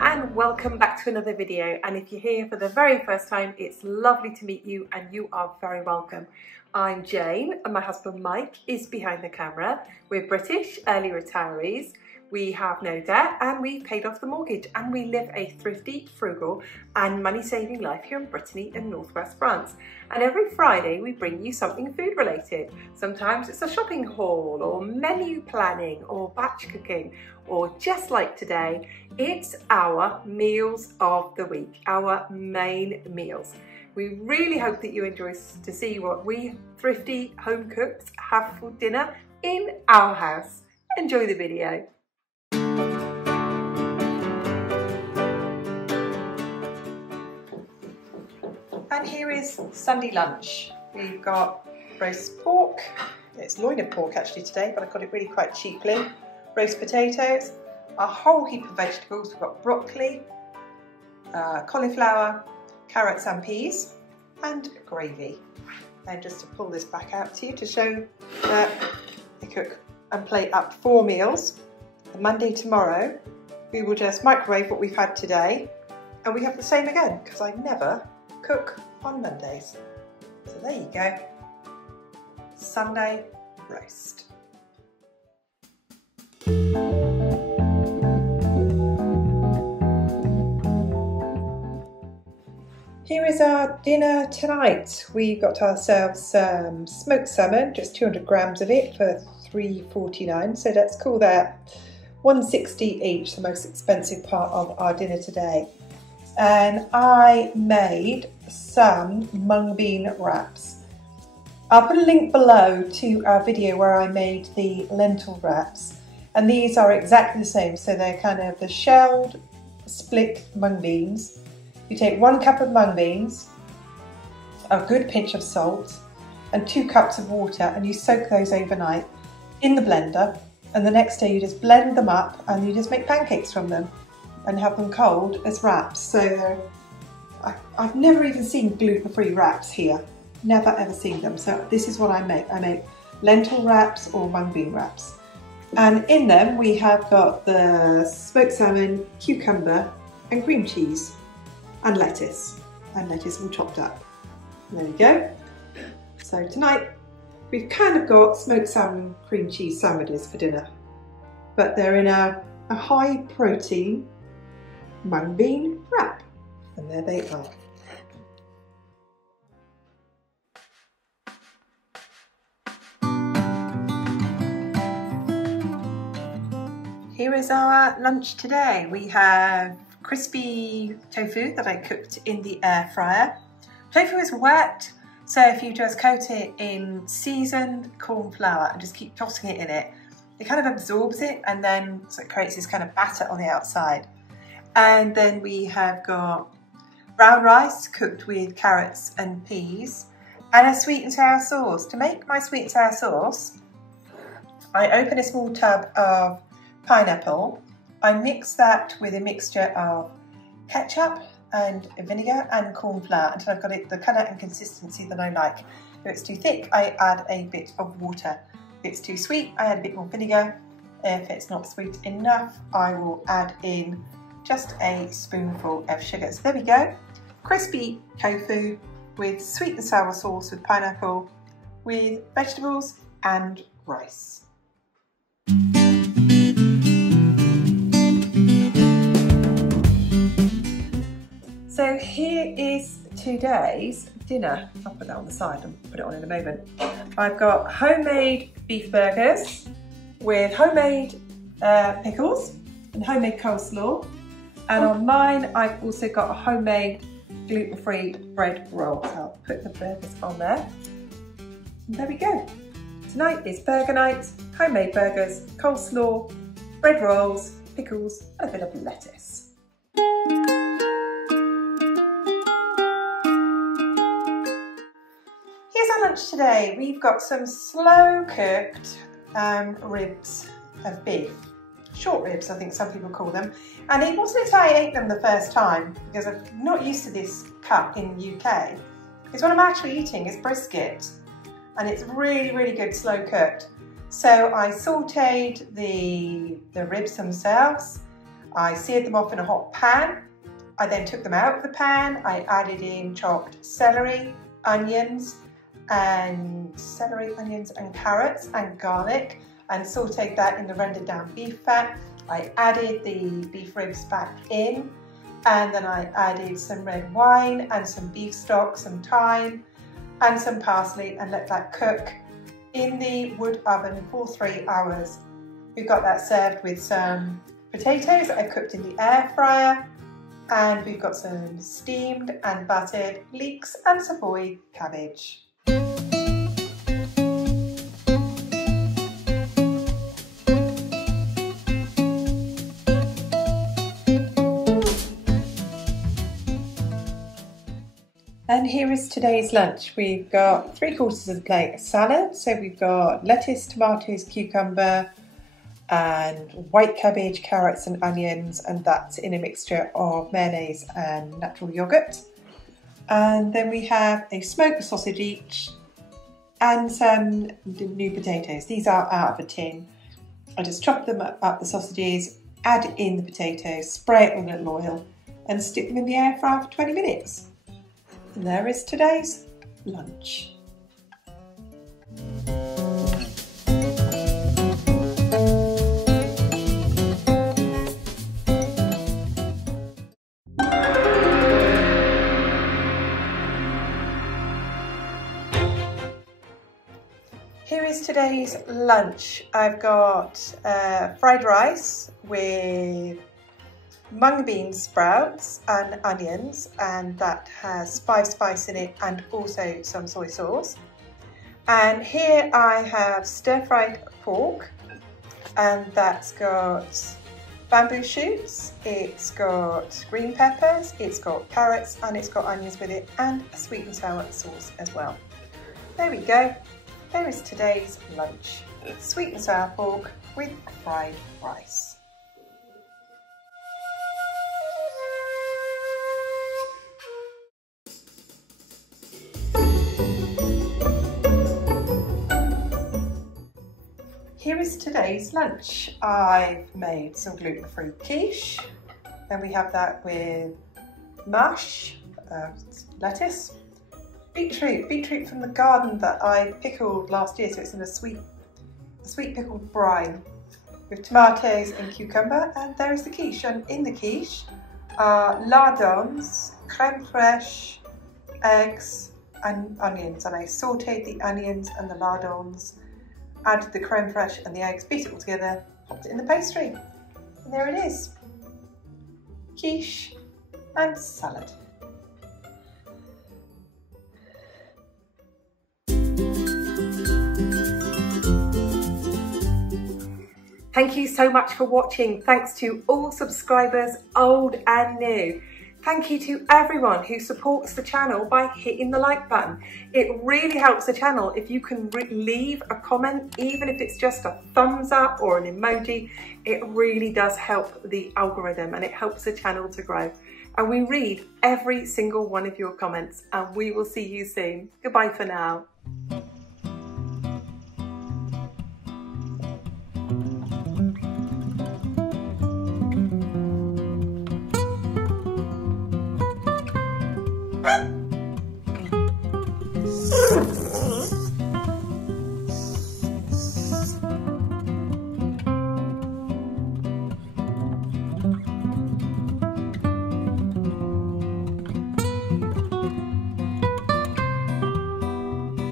and welcome back to another video, and if you're here for the very first time, it's lovely to meet you and you are very welcome. I'm Jane and my husband Mike is behind the camera. We're British early retirees, we have no debt and we've paid off the mortgage and we live a thrifty, frugal and money-saving life here in Brittany in northwest France. And every Friday we bring you something food related. Sometimes it's a shopping haul or menu planning or batch cooking, or just like today, it's our meals of the week, our main meals. We really hope that you enjoy to see what we thrifty home cooks have for dinner in our house. Enjoy the video. And here is Sunday lunch. We've got roast pork. It's loin of pork actually today, but I got it really quite cheaply. Roast potatoes, a whole heap of vegetables. We've got broccoli, cauliflower, carrots and peas, and gravy. And just to pull this back out to you to show that I cook and plate up 4 meals. And Monday tomorrow, we will just microwave what we've had today, and we have the same again, because I never cook on Mondays. So there you go, Sunday roast. Here is our dinner tonight. We've got ourselves some smoked salmon, just 200 grams of it for $3.49. So let's call that $1.60 each, the most expensive part of our dinner today. And I made some mung bean wraps. I'll put a link below to our video where I made the lentil wraps. And these are exactly the same. So they're kind of the shelled, split mung beans. You take 1 cup of mung beans, a good pinch of salt, and 2 cups of water, and you soak those overnight in the blender. And the next day you just blend them up and you just make pancakes from them and have them cold as wraps. So I've never even seen gluten-free wraps here. Never ever seen them. So this is what I make. I make lentil wraps or mung bean wraps. And in them we have got the smoked salmon, cucumber and cream cheese. And lettuce all chopped up. There we go. So tonight we've kind of got smoked salmon cream cheese sandwiches for dinner, but they're in a high protein mung bean wrap, and there they are. Here is our lunch today. We have crispy tofu that I cooked in the air fryer. Tofu is wet, so if you just coat it in seasoned corn flour and just keep tossing it in it, it kind of absorbs it, and then so it creates this kind of batter on the outside. And then we have got brown rice cooked with carrots and peas, and a sweet and sour sauce. To make my sweet and sour sauce, I open a small tub of pineapple. I mix that with a mixture of ketchup and vinegar and corn flour until I've got it the colour and consistency that I like. If it's too thick, I add a bit of water. If it's too sweet, I add a bit more vinegar. If it's not sweet enough, I will add in just a spoonful of sugar. So there we go, crispy tofu with sweet and sour sauce with pineapple, with vegetables and rice. So here is today's dinner. I'll put that on the side and put it on in a moment. I've got homemade beef burgers with homemade pickles and homemade coleslaw. And on mine, I've also got a homemade gluten-free bread roll. So I'll put the burgers on there. And there we go. Tonight is burger night, homemade burgers, coleslaw, bread rolls, pickles, and a bit of lettuce. Lunch today, we've got some slow cooked ribs of beef, short ribs I think some people call them, and it wasn't until I ate them the first time, because I'm not used to this cut in the UK, because what I'm actually eating is brisket, and it's really good slow cooked. So I sauteed the ribs themselves, I seared them off in a hot pan. I then took them out of the pan. I added in chopped celery, onions and carrots and garlic, and sauteed that in the rendered down beef fat. I added the beef ribs back in, and then I added some red wine and some beef stock, some thyme and some parsley, and let that cook in the wood oven for 3 hours. We've got that served with some potatoes that I've cooked in the air fryer, and we've got some steamed and buttered leeks and Savoy cabbage. And here is today's lunch. We've got 3/4 of the plate of salad. So we've got lettuce, tomatoes, cucumber, and white cabbage, carrots and onions, and that's in a mixture of mayonnaise and natural yogurt. And then we have a smoked sausage each and some new potatoes. These are out of a tin. I just chop them up, the sausages, add in the potatoes, spray it with a little oil and stick them in the air fryer for 20 minutes. And there is today's lunch. Here is today's lunch. I've got fried rice with mung bean sprouts and onions, and that has 5 spice in it and also some soy sauce. And here I have stir-fried pork, and that's got bamboo shoots, it's got green peppers, it's got carrots, and it's got onions with it, and a sweet and sour sauce as well. There we go. There is today's lunch. Sweet and sour pork with fried rice. Here is today's lunch. I've made some gluten-free quiche. Then we have that with mush, lettuce, beetroot from the garden that I pickled last year, so it's in a sweet pickled brine with tomatoes and cucumber. And there is the quiche, and in the quiche are lardons, crème fraîche, eggs and onions, and I sauteed the onions and the lardons, added the crème fraîche and the eggs, beat it all together, popped it in the pastry, and there it is. Quiche and salad. Thank you so much for watching. Thanks to all subscribers, old and new. Thank you to everyone who supports the channel by hitting the like button. It really helps the channel if you can leave a comment, even if it's just a thumbs up or an emoji. It really does help the algorithm and it helps the channel to grow. And we read every single one of your comments, and we will see you soon. Goodbye for now.